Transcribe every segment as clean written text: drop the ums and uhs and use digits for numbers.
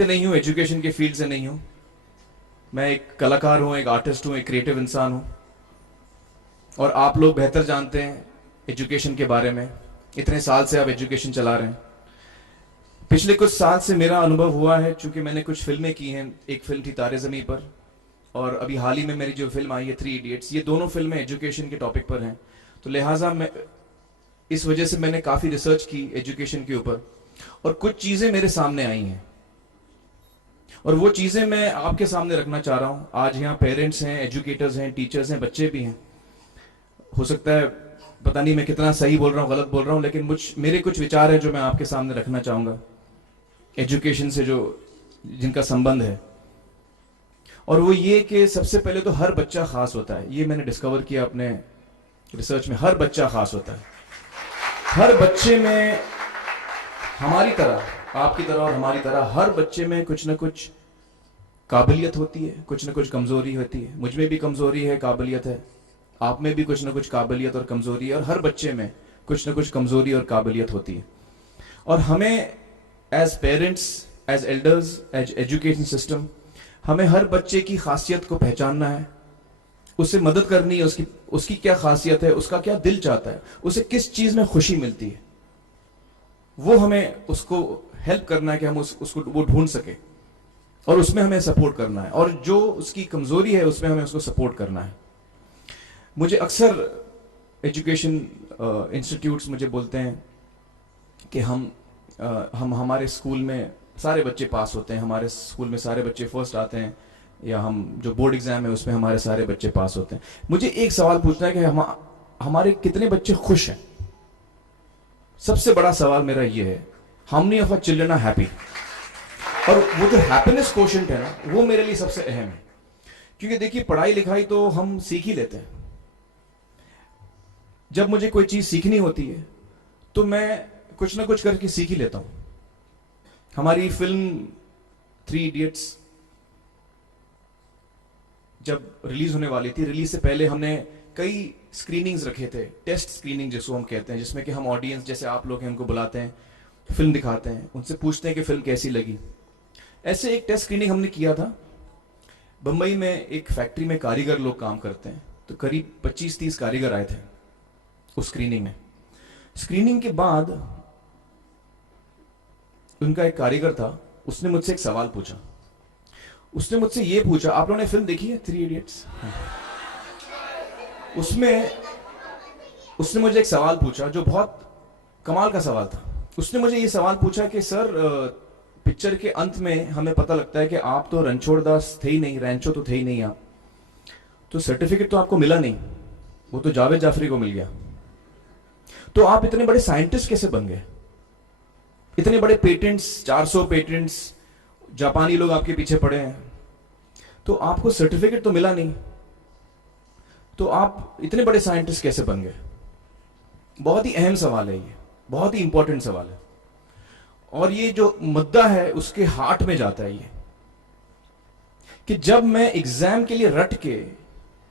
से नहीं हूँ, एजुकेशन के फील्ड से नहीं हूँ। मैं एक कलाकार हूँ, एक आर्टिस्ट हूँ, एक क्रिएटिव इंसान हूँ। और आप लोग बेहतर जानते हैं एजुकेशन के बारे में। इतने साल से आप एजुकेशन चला रहे हैं। पिछले कुछ साल से मेरा अनुभव हुआ है, चूंकि मैंने कुछ फिल्में की हैं। एक फिल्म थी तारे ज़मीं पर, और अभी हाल ही में मेरी जो फिल्म आई है 3 इडियट्स, ये दोनों फिल्में एजुकेशन के टॉपिक पर हैं। तो लिहाजा मैं इस वजह से मैंने काफ़ी रिसर्च की एजुकेशन के ऊपर, और कुछ चीज़ें मेरे सामने आई हैं और वो चीज़ें मैं आपके सामने रखना चाह रहा हूँ। आज यहाँ पेरेंट्स हैं, एजुकेटर्स हैं, टीचर्स हैं, बच्चे भी हैं। हो सकता है पता नहीं मैं कितना सही बोल रहा हूँ, गलत बोल रहा हूँ, लेकिन मेरे कुछ विचार है जो मैं आपके सामने रखना चाहूँगा एजुकेशन से जो जिनका संबंध है। और वो ये कि सबसे पहले तो हर बच्चा खास होता है। ये मैंने डिस्कवर किया अपने रिसर्च में। हर बच्चा खास होता है। हर बच्चे में, हमारी तरह, आपकी तरह और हमारी तरह, हर बच्चे में कुछ ना कुछ काबिलियत होती है, कुछ ना कुछ कमजोरी होती है। मुझ में भी कमजोरी है, काबिलियत है। आप में भी कुछ ना कुछ काबिलियत और कमजोरी है, और हर बच्चे में कुछ ना कुछ कमजोरी और काबिलियत होती है। और हमें as parents, as elders, as education system, हमें हर बच्चे की खासियत को पहचानना है, उससे मदद करनी है। उसकी क्या खासियत है, उसका क्या दिल चाहता है, उसे किस चीज में खुशी मिलती है, वो हमें उसको हेल्प करना है कि हम उसको वो ढूंढ सके, और उसमें हमें सपोर्ट करना है। और जो उसकी कमजोरी है उसमें हमें उसको सपोर्ट करना है। मुझे अक्सर एजुकेशन इंस्टीट्यूट्स मुझे बोलते हैं कि हम हमारे स्कूल में सारे बच्चे पास होते हैं, हमारे स्कूल में सारे बच्चे फर्स्ट आते हैं, या हम जो बोर्ड एग्जाम है उसमें हमारे सारे बच्चे पास होते हैं। मुझे एक सवाल पूछना है कि हमारे कितने बच्चे खुश हैं? सबसे बड़ा सवाल मेरा ये है, how many of our children are happy? और वो जो हैप्पीनेस क्वोशेंट है ना, वो मेरे लिए सबसे अहम है। क्योंकि देखिए, पढ़ाई लिखाई तो हम सीख ही लेते हैं। जब मुझे कोई चीज सीखनी होती है तो मैं कुछ ना कुछ करके सीख ही लेता हूं। हमारी फिल्म 3 इडियट्स जब रिलीज होने वाली थी, रिलीज से पहले हमने कई स्क्रीनिंग्स रखे थे, टेस्ट स्क्रीनिंग जिसको हम कहते हैं, जिसमें कि हम ऑडियंस, जैसे आप लोग हैं, उनको बुलाते हैं, फिल्म दिखाते हैं, उनसे पूछते हैं कि फिल्म कैसी लगी। ऐसे एक टेस्ट स्क्रीनिंग हमने किया था बंबई में। एक फैक्ट्री में कारीगर लोग काम करते हैं, तो करीब 25-30 कारीगर आए थे उस स्क्रीनिंग में। स्क्रीनिंग के बाद उनका एक कारीगर था, उसने मुझसे एक सवाल पूछा। उसने मुझसे ये पूछा, आप लोगों ने फिल्म देखी है 3 इडियट्स? उसमें उसने मुझे एक सवाल पूछा जो बहुत कमाल का सवाल था। उसने मुझे ये सवाल पूछा कि सर, पिक्चर के अंत में हमें पता लगता है कि आप तो रणछोड़ दास थे ही नहीं, रैंचो तो थे ही नहीं आप, तो सर्टिफिकेट तो आपको मिला नहीं, वो तो जावेद जाफरी को मिल गया। तो आप इतने बड़े साइंटिस्ट कैसे बन गए? इतने बड़े पेटेंट्स, 400 पेटेंट्स, जापानी लोग आपके पीछे पड़े हैं, तो आपको सर्टिफिकेट तो मिला नहीं, तो आप इतने बड़े साइंटिस्ट कैसे बन गए? बहुत ही अहम सवाल है ये, बहुत ही इंपॉर्टेंट सवाल है। और ये जो मुद्दा है उसके हार्ट में जाता है ये, कि जब मैं एग्जाम के लिए रट के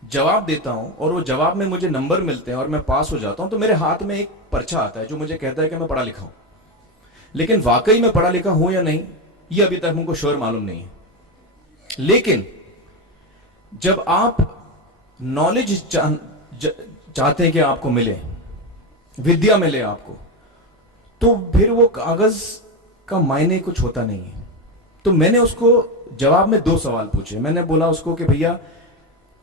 जवाब देता हूं और वो जवाब में मुझे नंबर मिलते हैं और मैं पास हो जाता हूं, तो मेरे हाथ में एक पर्चा आता है जो मुझे कहता है कि मैं पढ़ा लिखा हूं। लेकिन वाकई में पढ़ा लिखा हूं या नहीं, ये अभी तक हमको श्योर मालूम नहीं है। लेकिन जब आप नॉलेज चाहते हैं कि आपको मिले, विद्या मिले आपको, तो फिर वो कागज का मायने कुछ होता नहीं है। तो मैंने उसको जवाब में 2 सवाल पूछे। मैंने बोला उसको कि भैया,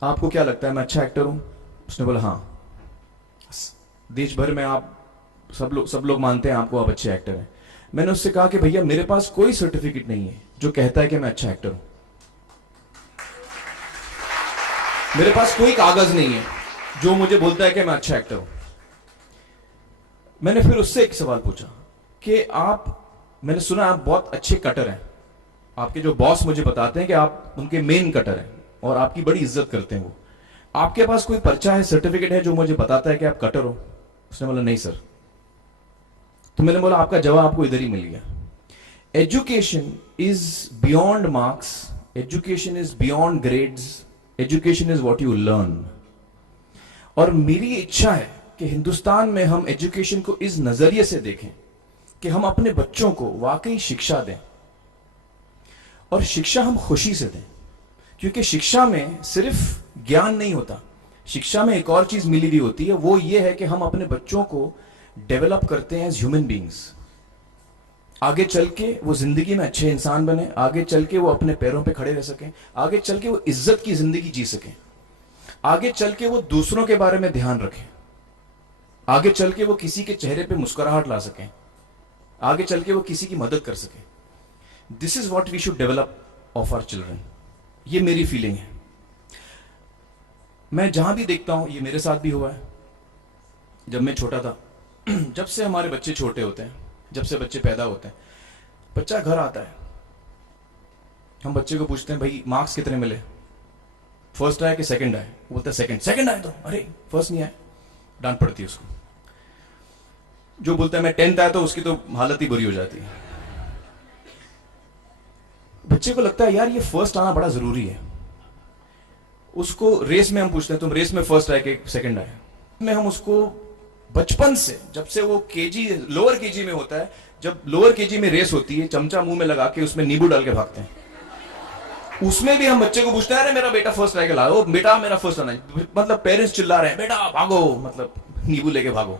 आपको क्या लगता है मैं अच्छा एक्टर हूं? उसने बोला हाँ, देश भर में आप सब लोग मानते हैं आपको, आप अच्छे एक्टर हैं। मैंने उससे कहा कि भैया, मेरे पास कोई सर्टिफिकेट नहीं है जो कहता है कि मैं अच्छा एक्टर हूं। मेरे पास कोई कागज नहीं है जो मुझे बोलता है कि मैं अच्छा एक्टर हूं। मैंने फिर उससे एक सवाल पूछा कि मैंने सुना आप बहुत अच्छे कटर हैं, आपके जो बॉस मुझे बताते हैं कि आप उनके मेन कटर हैं और आपकी बड़ी इज्जत करते हैं वो। आपके पास कोई पर्चा है, सर्टिफिकेट है जो मुझे बताता है कि आप कटर हो? उसने बोला नहीं सर। तो मैंने बोला आपका जवाब आपको इधर ही मिल गया। Education is beyond marks, education is beyond grades, education is what you learn. और मेरी इच्छा है कि हिंदुस्तान में हम एजुकेशन को इस नजरिए से देखें कि हम अपने बच्चों को वाकई शिक्षा दें। और शिक्षा हम खुशी से दें, क्योंकि शिक्षा में सिर्फ ज्ञान नहीं होता, शिक्षा में एक और चीज मिली हुई होती है, वो ये है कि हम अपने बच्चों को डेवलप करते हैं एज ह्यूमन बींग्स। आगे चल के वो जिंदगी में अच्छे इंसान बने, आगे चल के वो अपने पैरों पे खड़े रह सकें, आगे चल के वो इज्जत की जिंदगी जी सकें, आगे चल के वो दूसरों के बारे में ध्यान रखें, आगे चल के वो किसी के चेहरे पे मुस्कुराहट ला सकें, आगे चल के वो किसी की मदद कर सकें। This is what we should develop of our children. ये मेरी फीलिंग है। मैं जहां भी देखता हूं, ये मेरे साथ भी हुआ है जब मैं छोटा था। जब से हमारे बच्चे छोटे होते हैं, जब से बच्चे पैदा होते हैं, बच्चा घर आता है, हम बच्चे को पूछते हैं भाई मार्क्स कितने मिले, फर्स्ट आया कि सेकंड आया? वो बोलता है सेकंड। सेकंड आया तो अरे फर्स्ट नहीं आया, डांट पड़ती है उसको। जो बोलता है मैं 10th आया तो उसकी तो हालत ही बुरी हो जाती है। बच्चे को लगता है यार ये फर्स्ट आना बड़ा जरूरी है। उसको रेस में हम पूछते हैं तुम रेस में फर्स्ट आए कि सेकंड आए? में हम उसको बचपन से, जब से वो केजी लोअर केजी में होता है, जब लोअर केजी में रेस होती है, चमचा मुंह में लगा के उसमें नींबू डाल के भागते हैं। उसमें भी हम बच्चे को पूछते हैं अरे मेरा बेटा फर्स्ट आएगा, लाओ बेटा मेरा फर्स्ट आना है। मतलब पेरेंट्स चिल्ला रहे हैं बेटा भागो, मतलब नींबू लेके भागो।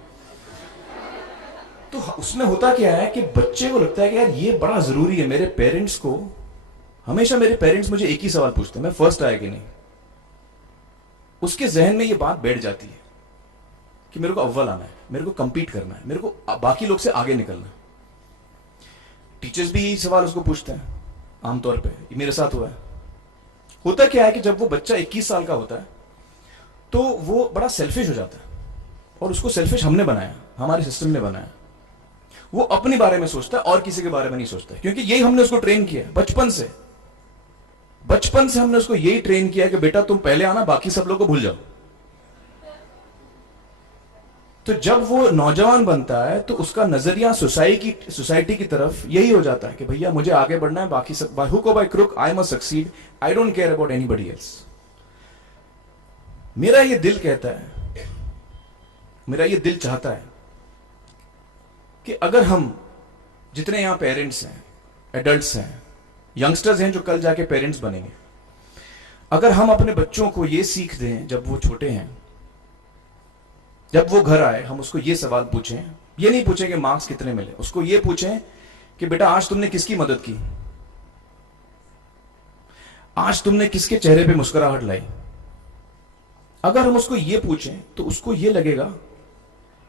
तो उसमें होता क्या है कि बच्चे को लगता है कि यार ये बड़ा जरूरी है। मेरे पेरेंट्स को हमेशा, मेरे पेरेंट्स मुझे एक ही सवाल पूछते हैं, मैं फर्स्ट आया कि नहीं। उसके जहन में ये बात बैठ जाती है कि मेरे को अव्वल आना है, मेरे को कंपीट करना है, मेरे को बाकी लोग से आगे निकलना है। टीचर्स भी यही सवाल उसको पूछते हैं आमतौर पे, ये मेरे साथ हुआ है। होता क्या है कि जब वो बच्चा 21 साल का होता है तो वो बड़ा सेल्फिश हो जाता है, और उसको सेल्फिश हमने बनाया, हमारे सिस्टम ने बनाया। वो अपने बारे में सोचता है और किसी के बारे में नहीं सोचता, क्योंकि यही हमने उसको ट्रेन किया बचपन से। बचपन से हमने उसको यही ट्रेन किया कि बेटा तुम पहले आना, बाकी सब लोग को भूल जाओ। तो जब वो नौजवान बनता है तो उसका नजरिया सोसाइटी की तरफ यही हो जाता है कि भैया मुझे आगे बढ़ना है, बाकी सब बाय हुक और by crook I must succeed, I don't care about anybody else. मेरा ये दिल कहता है, मेरा ये दिल चाहता है कि अगर हम जितने यहां पेरेंट्स हैं, एडल्ट्स हैं, यंगस्टर्स हैं जो कल जाके पेरेंट्स बनेंगे, अगर हम अपने बच्चों को ये सीख दें जब वो छोटे हैं, जब वो घर आए हम उसको ये सवाल पूछें, ये नहीं पूछें कि मार्क्स कितने मिले, उसको ये पूछें कि बेटा आज तुमने किसकी मदद की, आज तुमने किसके चेहरे पे मुस्कुराहट लाई। अगर हम उसको ये पूछें तो उसको ये लगेगा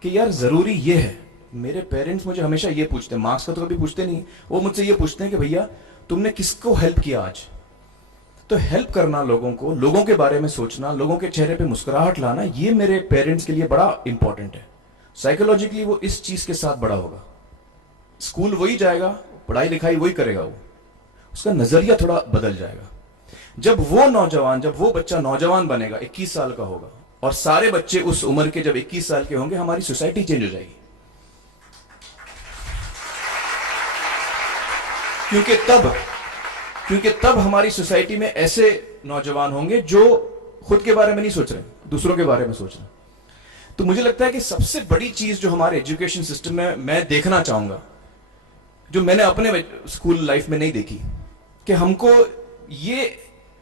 कि यार जरूरी ये है। मेरे पेरेंट्स मुझे हमेशा ये पूछते हैं, मार्क्स का तो कभी पूछते नहीं, वो मुझसे ये पूछते हैं कि भैया तुमने किसको हेल्प किया आज। तो हेल्प करना लोगों को, लोगों के बारे में सोचना, लोगों के चेहरे पे मुस्कुराहट लाना, ये मेरे पेरेंट्स के लिए बड़ा इंपॉर्टेंट है। साइकोलॉजिकली वो इस चीज के साथ बड़ा होगा, स्कूल वही जाएगा, पढ़ाई लिखाई वही करेगा, वो उसका नजरिया थोड़ा बदल जाएगा। जब वो बच्चा नौजवान बनेगा, 21 साल का होगा, और सारे बच्चे उस उम्र के जब 21 साल के होंगे, हमारी सोसाइटी चेंज हो जाएगी। क्योंकि तब हमारी सोसाइटी में ऐसे नौजवान होंगे जो खुद के बारे में नहीं सोच रहे, दूसरों के बारे में सोच रहे। तो मुझे लगता है कि सबसे बड़ी चीज जो हमारे एजुकेशन सिस्टम में मैं देखना चाहूंगा, जो मैंने अपने स्कूल लाइफ में नहीं देखी, कि हमको ये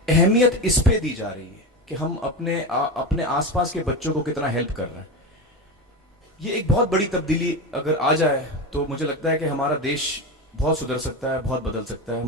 अहमियत इस पे दी जा रही है कि हम अपने आसपास के बच्चों को कितना हेल्प कर रहे हैं। ये एक बहुत बड़ी तब्दीली अगर आ जाए तो मुझे लगता है कि हमारा देश बहुत सुधर सकता है, बहुत बदल सकता है।